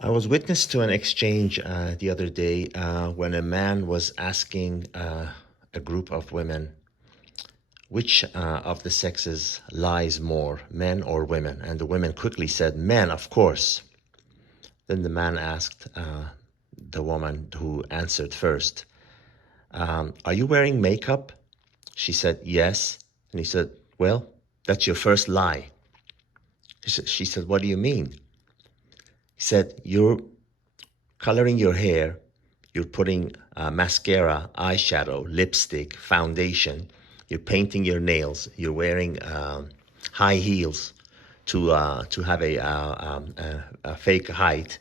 I was witness to an exchange the other day when a man was asking a group of women which of the sexes lies more, men or women? And the women quickly said, men, of course. Then the man asked the woman who answered first, are you wearing makeup? She said, yes. And he said, well, that's your first lie. She said, what do you mean? He said, you're coloring your hair, you're putting mascara, eyeshadow, lipstick, foundation, you're painting your nails, you're wearing high heels to have a fake height,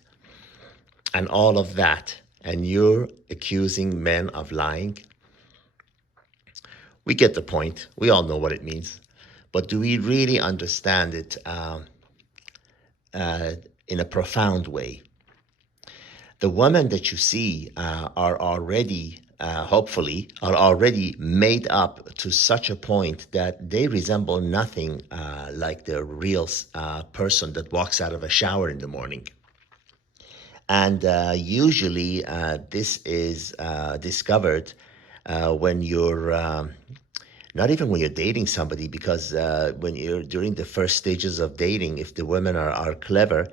and all of that, and you're accusing men of lying. We get the point. We all know what it means. But do we really understand it in a profound way? The women that you see are already, hopefully, are already made up to such a point that they resemble nothing like the real person that walks out of a shower in the morning. And usually this is discovered when you're not even when you're dating somebody, because when you're during the first stages of dating, if the women are clever,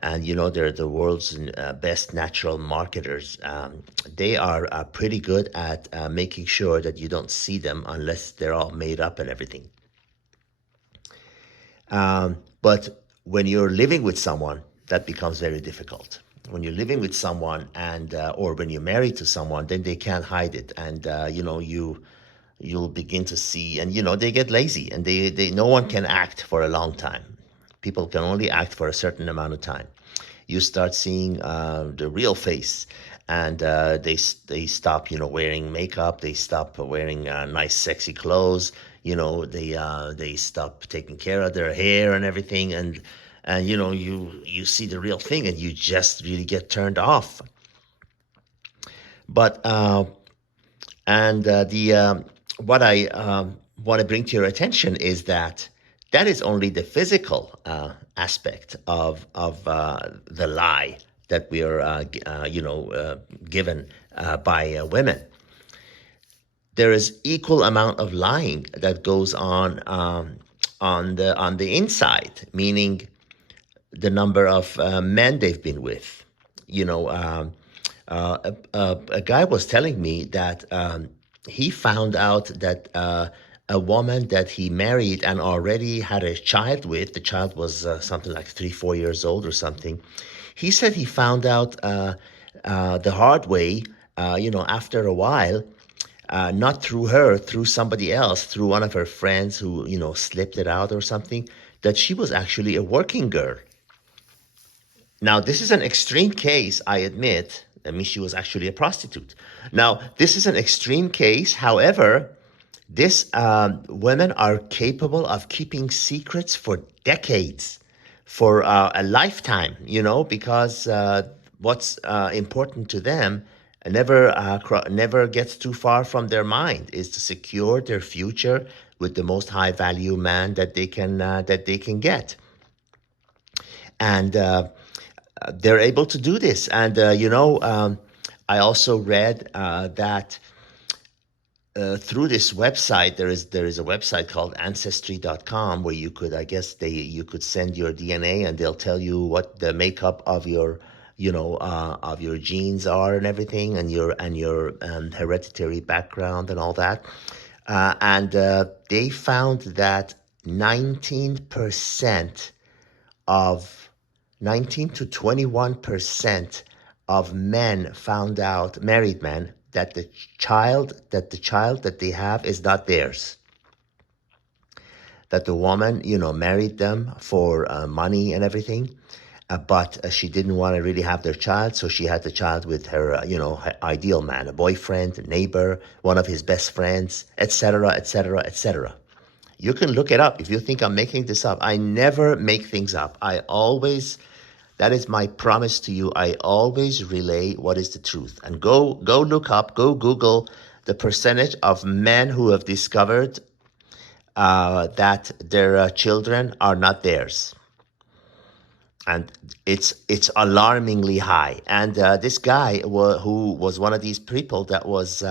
and they're the world's best natural marketers, they are pretty good at making sure that you don't see them unless they're all made up and everything. But when you're living with someone, that becomes very difficult. When you're living with someone, and or when you're married to someone, then they can't hide it, and you'll begin to see, and they get lazy, and they no one can act for a long time. People can only act for a certain amount of time. You start seeing the real face, and they stop wearing makeup, they stop wearing nice sexy clothes, they stop taking care of their hair and everything, and you see the real thing, and you just really get turned off. But the what I want to bring to your attention is that that is only the physical aspect of the lie that we are given by women. There is equal amount of lying that goes on the inside, meaning the number of men they've been with. A guy was telling me that he found out that a woman that he married and already had a child with, the child was something like 3, 4 years old or something. He said he found out the hard way, after a while, not through her, through somebody else, through one of her friends who, slipped it out or something, that she was actually a working girl. Now, this is an extreme case, I admit. I mean, she was actually a prostitute. Now, this is an extreme case. However, this women are capable of keeping secrets for decades, for a lifetime, because what's important to them never gets too far from their mind, is to secure their future with the most high value man that they can get. And they're able to do this. And I also read that through this website, there is a website called Ancestry.com, where you could, I guess, you could send your DNA, and they'll tell you what the makeup of your of your genes are and everything, and your hereditary background and all that. And they found that 19% of 19 to 21% of men found out, married men, that the child that they have is not theirs. That the woman, married them for money and everything, but she didn't want to really have their child, so she had the child with her, her ideal man, a boyfriend, a neighbor, one of his best friends, etc., etc., etc. You can look it up if you think I'm making this up. I never make things up. That is my promise to you. I always relay what is the truth. And go look up, go Google the percentage of men who have discovered that their children are not theirs. and it's alarmingly high. And this guy who was one of these people that was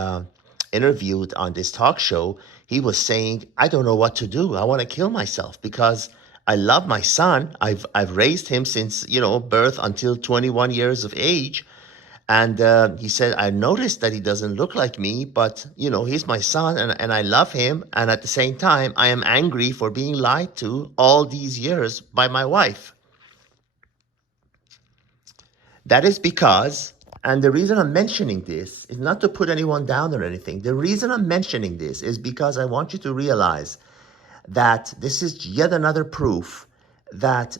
interviewed on this talk show, he was saying, I don't know what to do. I want to kill myself because I love my son. I've raised him since, birth until 21 years of age. And he said, I noticed that he doesn't look like me, but, he's my son and I love him. And at the same time, I am angry for being lied to all these years by my wife. That is because, and the reason I'm mentioning this is not to put anyone down or anything. The reason I'm mentioning this is because I want you to realize that this is yet another proof that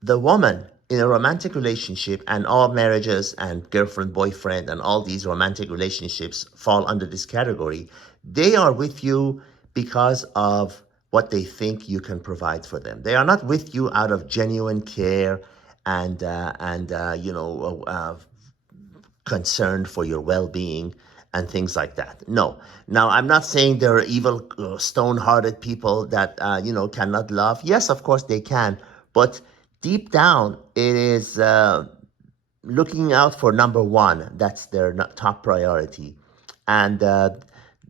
the woman in a romantic relationship, and all marriages and girlfriend, boyfriend, and all these romantic relationships fall under this category. They are with you because of what they think you can provide for them. They are not with you out of genuine care and concerned for your well-being and things like that. No. Now, I'm not saying there are evil, stone-hearted people that, cannot love. Yes, of course they can. But deep down, it is looking out for number one. That's their top priority. And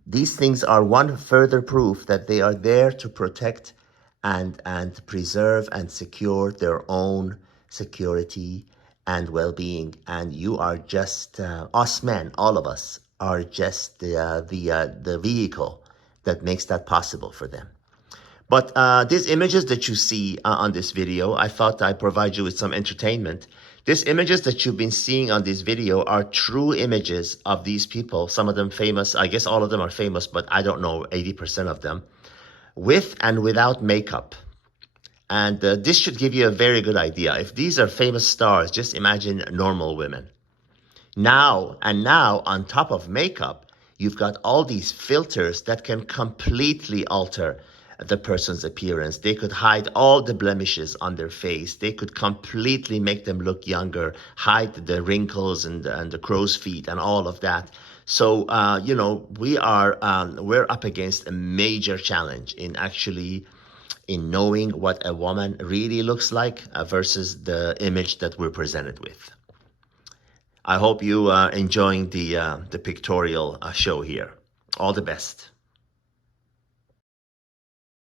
these things are one further proof that they are there to protect and preserve and secure their own security and well-being. And you are just, us men, all of us, are just the vehicle that makes that possible for them. But these images that you see on this video, I thought I'd provide you with some entertainment. These images that you've been seeing on this video are true images of these people. Some of them famous. I guess all of them are famous, but I don't know 80% of them. With and without makeup. And this should give you a very good idea. If these are famous stars, just imagine normal women. Now, on top of makeup, you've got all these filters that can completely alter the person's appearance. They could hide all the blemishes on their face. They could completely make them look younger, hide the wrinkles and the crow's feet and all of that. So, we're up against a major challenge in knowing what a woman really looks like versus the image that we're presented with. I hope you are enjoying the pictorial show here. All the best.